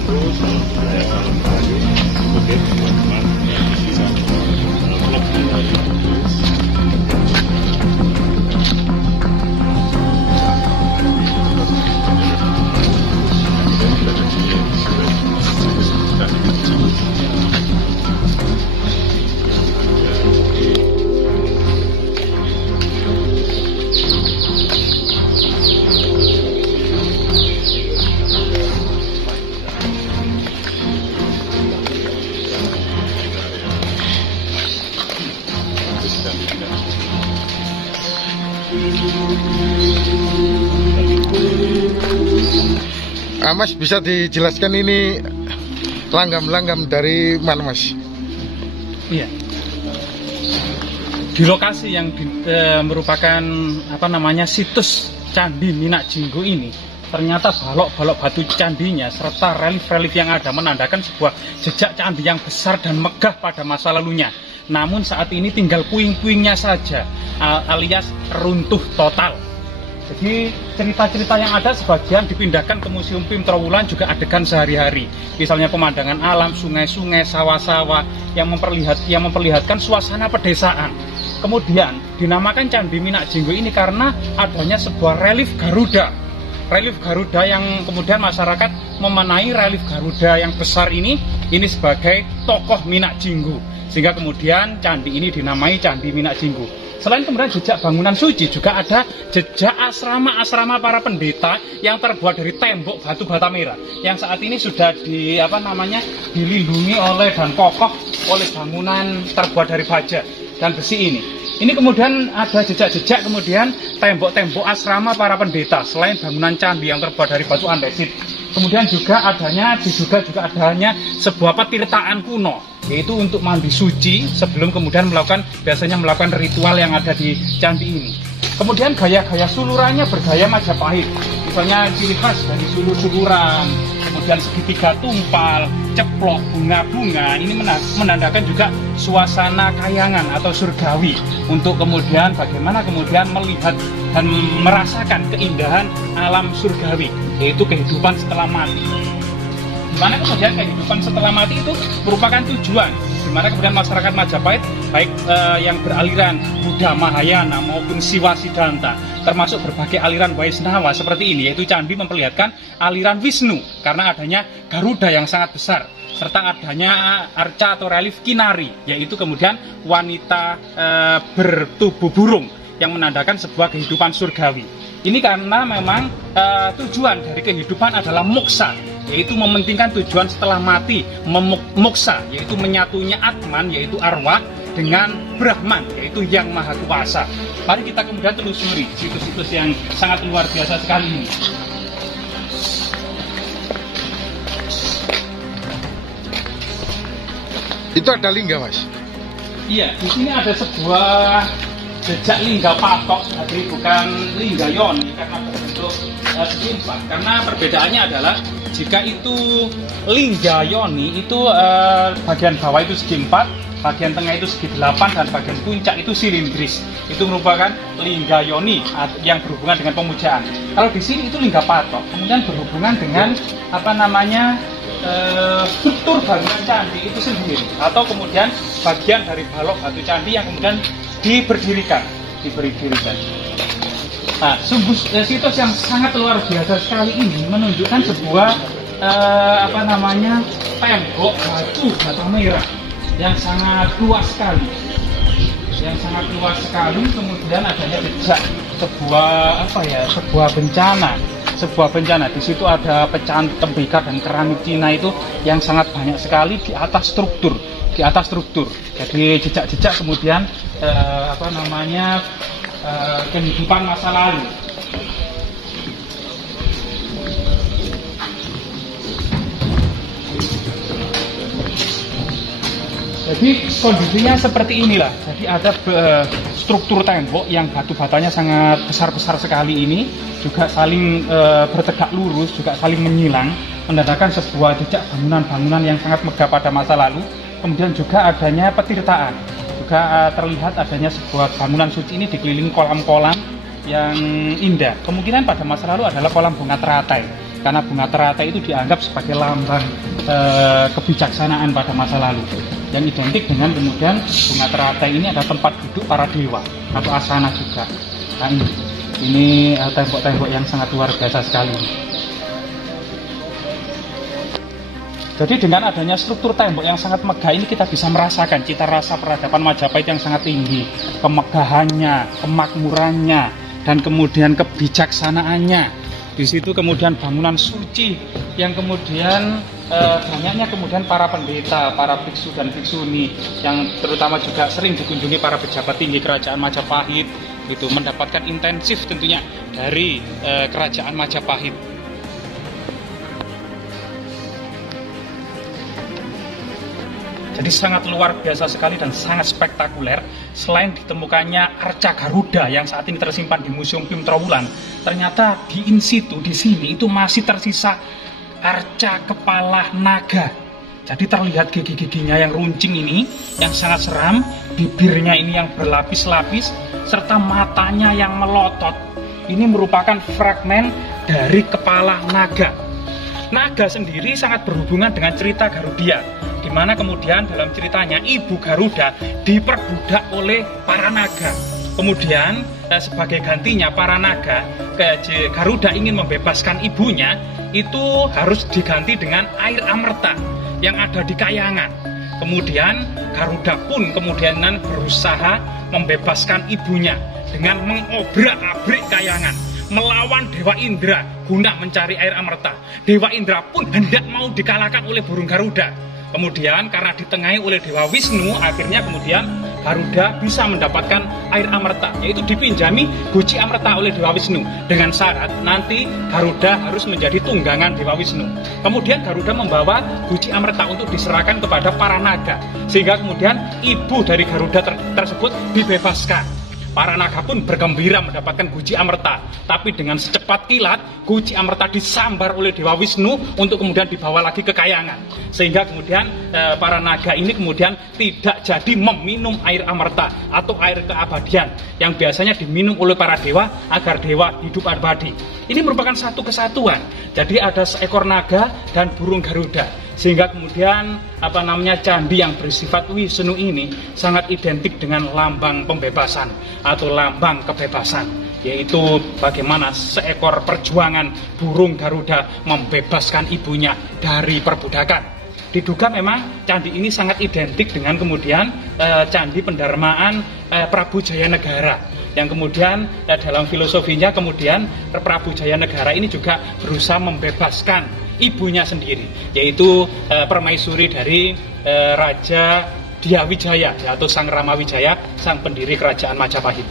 terus saya lagi oke teman-teman bisa melakukan terus Mas, bisa dijelaskan ini langgam-langgam dari mana, Mas? Iya. Di lokasi yang merupakan situs Candi Minak Jinggo ini, ternyata balok-balok batu candinya serta relief-relief yang ada menandakan sebuah jejak candi yang besar dan megah pada masa lalunya. Namun saat ini tinggal puing-puingnya saja, alias runtuh total. Jadi cerita-cerita yang ada sebagian dipindahkan ke Museum PIM Trowulan, juga adegan sehari-hari. Misalnya pemandangan alam, sungai-sungai, sawah-sawah yang memperlihatkan suasana pedesaan. Kemudian dinamakan Candi Minak Jinggo ini karena adanya sebuah relief Garuda. Relief Garuda yang kemudian masyarakat memenai relief Garuda yang besar ini sebagai tokoh Minak Jinggo. Sehingga kemudian candi ini dinamai Candi Minak Jinggo. Selain kemudian jejak bangunan suci, juga ada jejak asrama-asrama para pendeta yang terbuat dari tembok batu bata merah, yang saat ini sudah dilindungi oleh dan kokoh oleh bangunan terbuat dari baja dan besi ini. Ini kemudian ada jejak-jejak kemudian tembok-tembok asrama para pendeta selain bangunan candi yang terbuat dari batu andesit. Kemudian juga diduga juga adanya sebuah petirtaan kuno, yaitu untuk mandi suci sebelum kemudian biasanya melakukan ritual yang ada di candi ini. Kemudian gaya-gaya sulurannya bergaya Majapahit, misalnya ciri khas dari sulur-suluran, kemudian segitiga tumpal, ceplok, bunga-bunga, ini menandakan juga suasana kayangan atau surgawi, untuk kemudian bagaimana kemudian melihat dan merasakan keindahan alam surgawi, yaitu kehidupan setelah mati. Dimana kemudian kehidupan setelah mati itu merupakan tujuan, dimana kemudian masyarakat Majapahit baik yang beraliran Buddha Mahayana maupun Siwa Siddhanta, termasuk berbagai aliran Waisnawa seperti ini, yaitu candi memperlihatkan aliran Wisnu karena adanya Garuda yang sangat besar, serta adanya arca atau relief Kinari, yaitu kemudian wanita bertubuh burung yang menandakan sebuah kehidupan surgawi. Ini karena memang tujuan dari kehidupan adalah moksa, yaitu mementingkan tujuan setelah mati, moksa, yaitu menyatunya Atman, yaitu arwah, dengan Brahman, yaitu Yang Maha Kuasa. Mari kita kemudian telusuri situs-situs yang sangat luar biasa sekali ini. Itu ada lingga, Mas? Iya, di sini ada sebuah jejak lingga patok, jadi bukan lingga yoni karena berbentuk segi empat. Karena perbedaannya adalah jika itu lingga yoni itu bagian bawah itu segi empat, bagian tengah itu segi 8, dan bagian puncak itu silindris. Itu merupakan lingga yoni yang berhubungan dengan pemujaan. Kalau di sini itu lingga patok, kemudian berhubungan dengan struktur bangunan candi itu sendiri, atau kemudian bagian dari balok batu candi yang kemudian diberdirikan. Nah, sungguh situs yang sangat luar biasa sekali ini menunjukkan sebuah tembok batu bata merah yang sangat luas sekali, kemudian adanya jejak sebuah bencana. Di situ ada pecahan tembikar dan keramik Cina itu yang sangat banyak sekali di atas struktur. Jadi jejak-jejak kemudian kehidupan masa lalu. Jadi kondisinya seperti inilah. Jadi ada struktur tembok yang batu batanya sangat besar-besar sekali ini, juga saling bertegak lurus, juga saling menyilang, menandakan sebuah jejak bangunan-bangunan yang sangat megah pada masa lalu. Kemudian juga adanya petirtaan, juga terlihat adanya sebuah bangunan suci ini dikelilingi kolam-kolam yang indah. Kemungkinan pada masa lalu adalah kolam bunga teratai. karena bunga teratai itu dianggap sebagai lambang kebijaksanaan pada masa lalu. Yang identik dengan kemudian bunga teratai ini ada tempat duduk para dewa atau asana juga. Nah ini tembok-tembok yang sangat luar biasa sekali. Jadi dengan adanya struktur tembok yang sangat megah ini kita bisa merasakan cita rasa peradaban Majapahit yang sangat tinggi, kemegahannya, kemakmurannya, dan kemudian kebijaksanaannya. Di situ kemudian bangunan suci yang kemudian banyaknya kemudian para pendeta, para biksu dan biksuni yang terutama juga sering dikunjungi para pejabat tinggi kerajaan Majapahit, itu mendapatkan intensif tentunya dari kerajaan Majapahit. Jadi sangat luar biasa sekali dan sangat spektakuler. Selain ditemukannya arca Garuda yang saat ini tersimpan di Museum Kim Trowulan, ternyata di in situ di sini itu masih tersisa arca kepala naga. Jadi terlihat gigi-giginya yang runcing ini, yang sangat seram, bibirnya ini yang berlapis-lapis, serta matanya yang melotot. Ini merupakan fragmen dari kepala naga. Naga sendiri sangat berhubungan dengan cerita Garudia, di mana kemudian dalam ceritanya ibu Garuda diperbudak oleh para naga. Kemudian sebagai gantinya para naga, Garuda ingin membebaskan ibunya, itu harus diganti dengan air amerta yang ada di Kayangan. Kemudian Garuda pun kemudian berusaha membebaskan ibunya dengan mengobrak-abrik Kayangan, melawan Dewa Indra guna mencari air amerta. Dewa Indra pun hendak mau dikalahkan oleh burung Garuda. Kemudian karena ditengahi oleh Dewa Wisnu, akhirnya kemudian Garuda bisa mendapatkan air amerta, yaitu dipinjami guci amerta oleh Dewa Wisnu dengan syarat nanti Garuda harus menjadi tunggangan Dewa Wisnu. Kemudian Garuda membawa guci amerta untuk diserahkan kepada para naga, sehingga kemudian ibu dari Garuda tersebut dibebaskan. Para naga pun bergembira mendapatkan guci amerta, tapi dengan secepat kilat guci amerta disambar oleh Dewa Wisnu untuk kemudian dibawa lagi ke Kayangan, sehingga kemudian para naga ini kemudian tidak jadi meminum air amerta atau air keabadian yang biasanya diminum oleh para dewa agar dewa hidup abadi. Ini merupakan satu kesatuan. Jadi ada seekor naga dan burung Garuda, sehingga kemudian candi yang bersifat Wisnu ini sangat identik dengan lambang pembebasan atau lambang kebebasan, yaitu bagaimana seekor perjuangan burung Garuda membebaskan ibunya dari perbudakan. Diduga memang candi ini sangat identik dengan kemudian candi pendarmaan Prabu Jayanegara, yang kemudian dalam filosofinya kemudian Prabu Jayanegara ini juga berusaha membebaskan ibunya sendiri, yaitu permaisuri dari Raja Diyawijaya atau Sang Ramawijaya, sang pendiri kerajaan Majapahit.